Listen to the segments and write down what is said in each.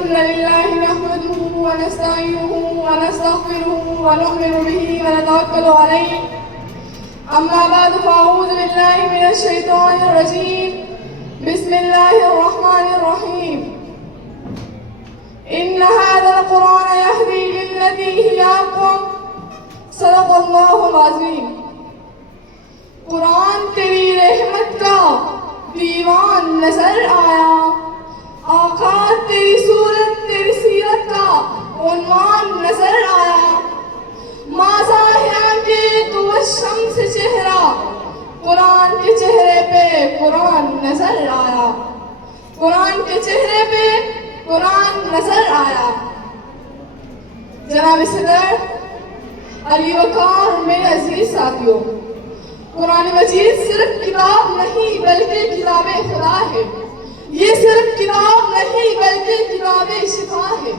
الحمد لله نحمده ونستعينه ونستغفره ونؤمن به ونتوكل عليه. أما بعد فأعوذ بالله من الشيطان الرجيم. بسم الله الرحمن الرحيم. إن هذا القرآن يهدي للتي هي أقوم. صدق الله العظيم. قرآن تیری رحمت کا دیوان نظر آیا، آقا تیری صورت تیری سیرت کا عنوان نظر آیا. ماظاہرہ کے تو شمس چہرہ، قرآن کے چہرے پہ قرآن نظر آیا، قرآن کے چہرے پہ قرآن نظر آیا. جناب صدر، علی وقار، میرے عزیز ساتھیوں، قرآن مجید صرف کتاب نہیں بلکہ کتاب خدا ہے. یہ صرف کتاب نہیں بلکہ کتاب شفا ہے.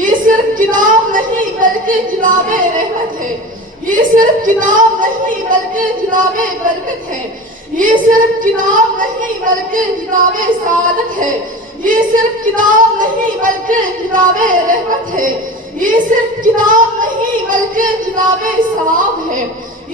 یہ صرف کتاب نہیں بلکہ کتاب رحمت ہے. یہ صرف کتاب نہیں بلکہ کتاب برکت ہے. یہ صرف کتاب نہیں بلکہ کتاب سعادت ہے. یہ صرف کتاب نہیں بلکہ کتاب رحمت ہے. یہ صرف کتاب نہیں بلکہ کتاب ثواب ہے.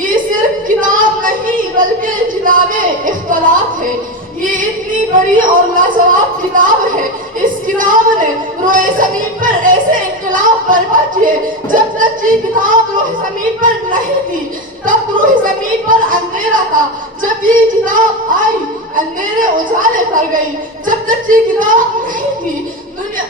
یہ صرف کتاب نہیں بلکہ کتاب اختلاف ہے. یہ اتنی بڑی اور لاجواب کتاب ہے. اس کتاب نے روئے زمین پر ایسے انقلاب برپا کیے. جب تک یہ کتاب روئے زمین پر نہیں تھی تب روئے زمین پر اندھیرا تھا. جب یہ کتاب آئی اندھیرے اجالے کر گئی. جب تک یہ کتاب نہیں تھی دنیا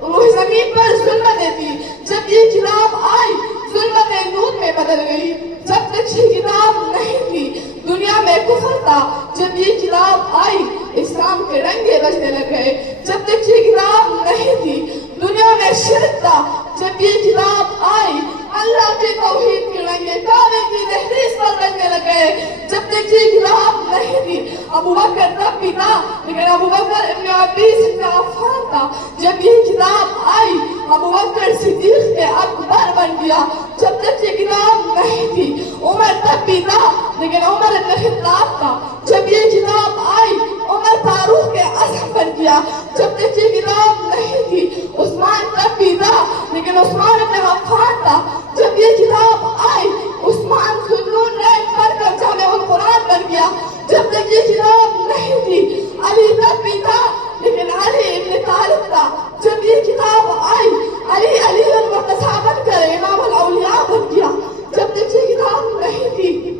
روئے زمین پر ظلمتیں تھی. جب یہ کتاب آئی ظلمتیں نور میں بدل گئی. جب تک یہ کتاب نہیں تھی دنیا میں کفر تھا. جب یہ کتاب آئی اسلام کے رنگے بجنے لگ گئے. جب تک یہ کتاب نہیں تھی دنیا میں شرک تھا. جب یہ کتاب آئی اللہ کے توحید کے رنگے کعبے کی دہلیز پر بجنے لگ گئے. جب تک یہ کتاب نہیں تھی ابو بکر تب بھی تھا لیکن ابو بکر ابن عبیس ابن عفان تھا. جب یہ کتاب آئی ابو بکر صدیق کے اکبر بن گیا. جب تک یہ کتاب نہیں تھی عمر تب بھی تھا لیکن عمر ابن خطاب تھا. جب یہ کتاب آئی عمر فاروق کے اعظم بن گیا. جب تک یہ کتاب نہیں تھی عثمان تب بھی تھا لیکن عثمان ابن عفان تھا. جب یہ کتاب آئی عثمان ذوالنون رینک پڑھ کر جامع القرآن بن گیا. جب تک یہ کتاب نہیں تھی علی تب بھی تھا لیکن علی ابن طالب تھا. جب یہ کتاب آئی علی علی المرتضیٰ بن کر امام الاولیاء بن گیا. جب تک یہ کتاب نہیں تھی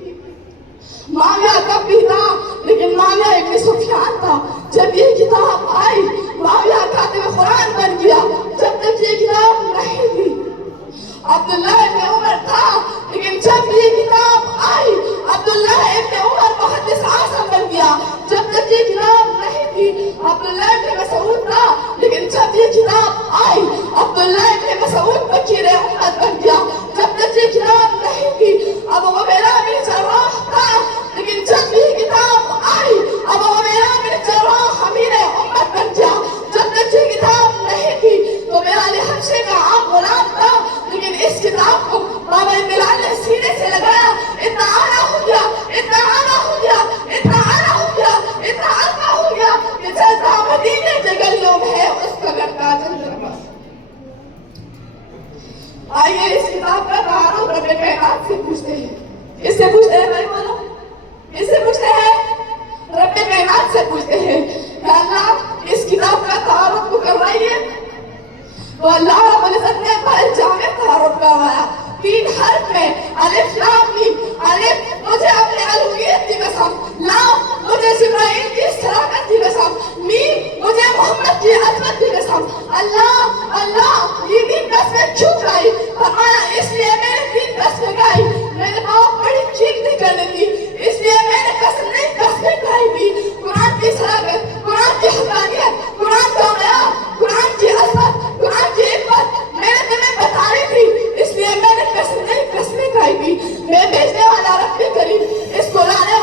معاویہ تب بھی تھا لیکن معاویہ ابن سفیان تھا. جب یہ کتاب آئی معاویہ کاتب قرآن بن گیا. جب تک یہ کتاب نہیں تھی عبداللہ ابن عمر تھا لیکن جب یہ کتاب آئی عبداللہ ابن عمر محدث اعظم بن گیا. جب تک یہ کتاب نہیں تھی عبداللہ ابن مسعود تھا لیکن جب یہ کتاب آئی عبداللہ ابن مسعود وکیل امت بن گیا. جب تک یہ کتاب نہیں تھی ابو عبیدہ بن جراح تھا لیکن جب یہ کتاب آئی ابو عبیدہ بن جراح امیر امت بن گیا. جب تک یہ کتاب نہیں تھی تو بلال حبشی کا عام غلام تھا لیکن اس کتاب کو بابا بلال نے سینے سے لگایا. اتنا آنا ہو گیا، اتنا آنا ہو گیا، اتنا آنا ہو گیا، اتنا آنا ہو گیا کہ جیسا مدینے کے گلیوں میں ہے اس کا گھر کا جنت میں. آئیے اس کتاب کا تعارف رب کائنات سے پوچھتے ہیں. اس سے پوچھتے ہیں بھائی بولو، اس سے پوچھتے ہیں رب کائنات سے پوچھتے ہیں کہ اللہ اس کتاب کا تعارف کو کروائیے. تو اللہ رب العزت نے بڑے جامع تعارف کروایا 3 حرف میں الف لام میم. الف مجھے اپنے الوہیت کی قسم، لام مجھے جبرائیل کی صداقت کی قسم، میم مجھے محمد کی عظمت کی قسم. اللہ اللہ یہ 3 قسمیں کیوں کھائی؟ فرمایا اس لیے میں نے 3 قسمیں کھائی. میرے باپ بڑی چیخ نہیں کرنے دی اس لیے میں نے قسمیں کھائی تھی. قرآن کی صداقت، قرآن کی حقانیت، قرآن کا معیار، قرآن کی عظمت، قرآن کی عزت میں نے تمہیں بتائی تھی اس لیے میں نے قسمیں کھائی تھی. میں بھیجنے والا رب کریم اس کو لانے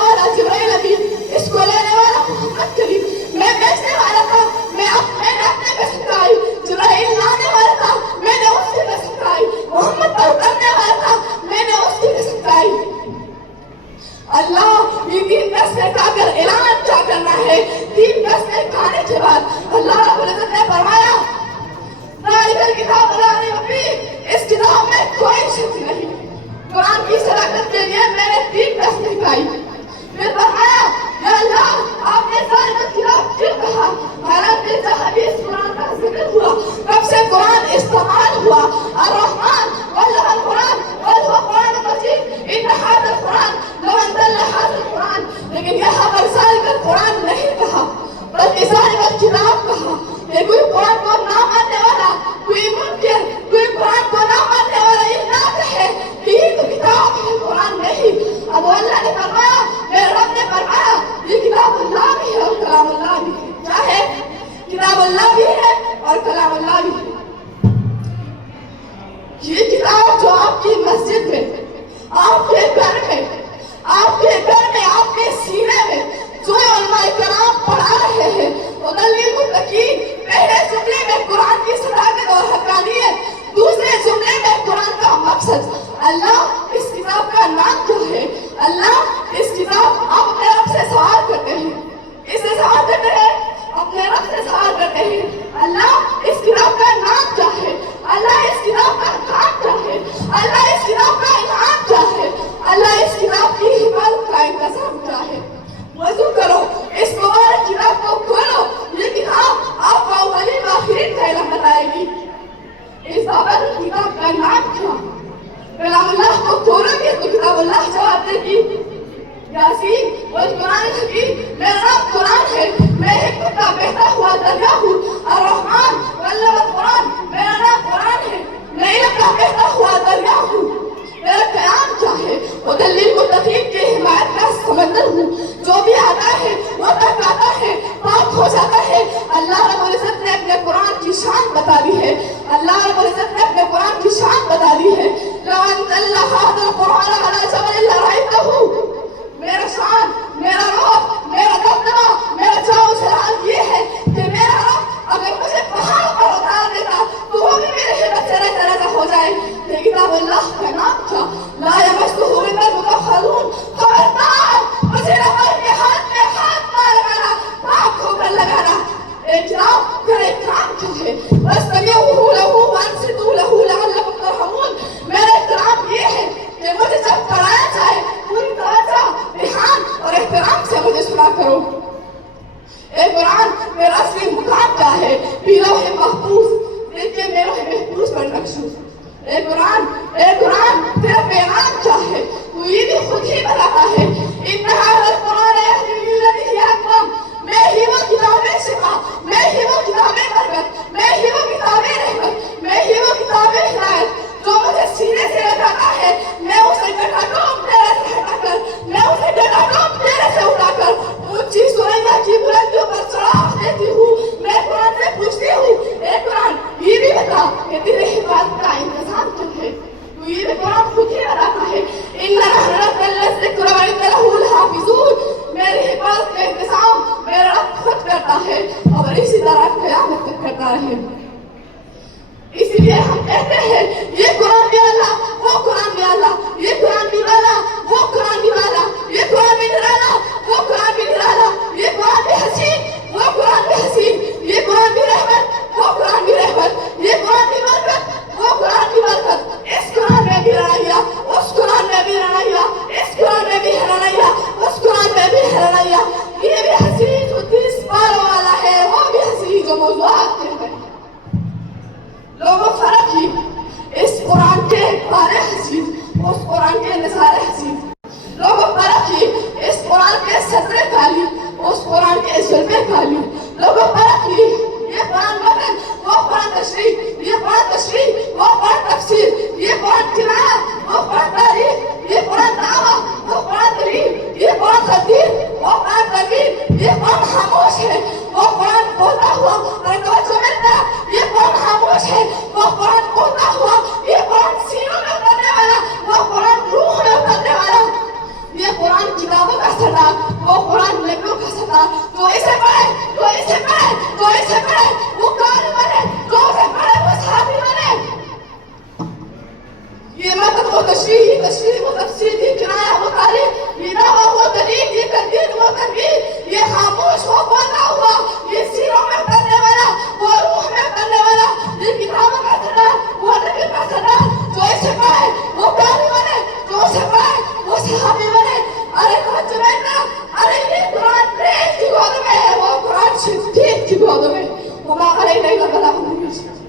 वजू करो, इस मुबारक किताब को खोलो। ये किताब आपको अव्वलीन व आखिरीन का इल्म बताएगी। इस बाबरकत किताब का नाम क्या? कलामुल्लाह को खोलोगे तो किताबुल्लाह जवाब देगी। यासीन वल कुरान हकीम, मेरा नाम कुरान है, मैं हिकमत का बहता हुआ दरिया हूँ। अर्रहमान वल्लम कुरान, मेरा नाम कुरान है, मैं इल्म का बहता हुआ दरिया हूँ। मेरा कयाम क्या है? मुदल्लिल मुत्तकीन के हिमायत का समंदर हूँ। जो भी आता है वो तक आता है, पाक हो जाता है। अल्लाह रब्बुल इज्जत ने अपने कुरान की शान बता दी है। अल्लाह रब्बुल इज्जत ने अपने कुरान की शान बता दी है। लौ अंज़लना हाज़ल कुरान अला जबलिन लरअयतहू, मेरा शान, मेरा रूह, मेरा दबदबा, मेरा जाओ जलाल ये है कि मेरा रब अगर मुझे पहाड़ पर उतार देता तो वो भी मेरे हिम्मत से रहता हो जाए। ये किताबुल्लाह का नाम था, ला यमस्सुहु इल्लल मुतहहरून। खबरदार, मुझे रब के हाथ में हाथ ना लगाना, पाक होकर लगाना। एक किताब फिर एक काम क्या है? वस्तमिऊहु लहू वअनसितू लहू लअल्लकुम तुरहमून। मेरा इकराम ये है कि मुझे जब पढ़ाया जाए पूरी तवज्जो, ध्यान और एहतराम से मुझे सुना करो। ए कुरान, मेरा असली मुकाम क्या है? लौह महफूज, देखिए मैं लौह महफूज पर नक्शू। ए कुरान, तेरा पैगाम क्या है? तू ये भी खुद ही बताता है, इन्ना हाज़ल कुरान यहदी लिल्लती हिया अक़वम। मैं ही वो किताबें शिफा, मैं ही वो किताबें बरकत, मैं ही वो किताबें रहमत, मैं ही वो किताबें हिदायत जो मुझे सीने से लगाता है। मैं उसे डटाडोल तेरे से हटाकर, मैं उसे डटाडोल तेरे से उठाकर ऊंची सुरैया की बुलंदियों पर चढ़ा देती हूँ। मैं कुरान से पूछती हूँ, ए कुरान, ये भी बता कि तेरे हिफाजत का इंतजाम क्या है? तू ये भी कुरान खुद ही बताता है, इन्ना नहनु नज़्ज़लना ज़िक्र व इन्ना लहू लहाफ़िज़ून। मेरी हिफाजत का इंतजाम मेरा रब खुद करता है और इसी तरह क़यामत तक करता है। इसीलिए हम कहते हैं, ये कुरान भी अल्लाह, वो कुरान भी अल्लाह, ये कुरान भी वाला, वो कुरान भी वाला, ये कुरान भी निराला, वो कुरान भी निराला, ये कुरान भी हसीन, वो कुरान भी हसीन, ये कुरान भी रहमत, वो कुरान भी रहमत, ये कुरान भी बरकत, वो कुरान भी बरकत। इस कुरान में भी रनैया, उस कुरान में भी रनैया, इस कुरान में भी है रनैया, उस कुरान में भी है रनैया। ये भी हसीन जो 30 पारों वाला है, वो भी हसीन जो मौज़ूआत के है। लोगों फर्क ही, इस कुरान के बारे हसीन, उस कुरान के नज़ारे हसीन। लोगों फर्क ही, इस कुरान के सतरे काली, उस कुरान के जुल्फ़े काली। लोगों फर्क ही, ये कुरान मतन, वो कुरान तशरीह, ये कुरान तशरीह, वो कुरान तफसीर, ये कुरान किराया, वो कुरान तारीख, ये कुरान दावा, वो कुरान दलील, ये कुरान तदबीर, वो कुरान तदबीर। ये कुरान खामोश है, वो कुरान बोलता हुआ, और तवज्जो मिलता, ये कुरान खामोश है, वो कुरान बोलता हुआ, ये कुरान सीनों में उतरने वाला, वो कुरान रूह में उतरने वाला। ये कुरान किताबों का सरदार, वो कुरान नबियों का सरदार। जो इसे पढ़े, जो इसे पढ़े, जो इसे पढ़े वो कारी बने, जो इसे पढ़े वो सहाबी बने। ये मतलब वो तशरीह वो तफसीर, ये किराया वो तारीख, ये दावा वो दलील, ये तदबीर वो तदबीर। ये खामोश वो बोलता हुआ, ये सीनों में उतरने वाला, वो रूह में उतरने वाला। ये किताबों का सरदार, वो नबी का सरदार। जो इसे पढ़े वो कारी बने, जो इसे पढ़े वो सहाबी बने। अरे तवज्जो करना, अरे ये कुरान प्रेम की गोद में है, वो कुरान शिद्दीक़ की गोद में। वमा अलैना इल्लल बलागुल मुबीन।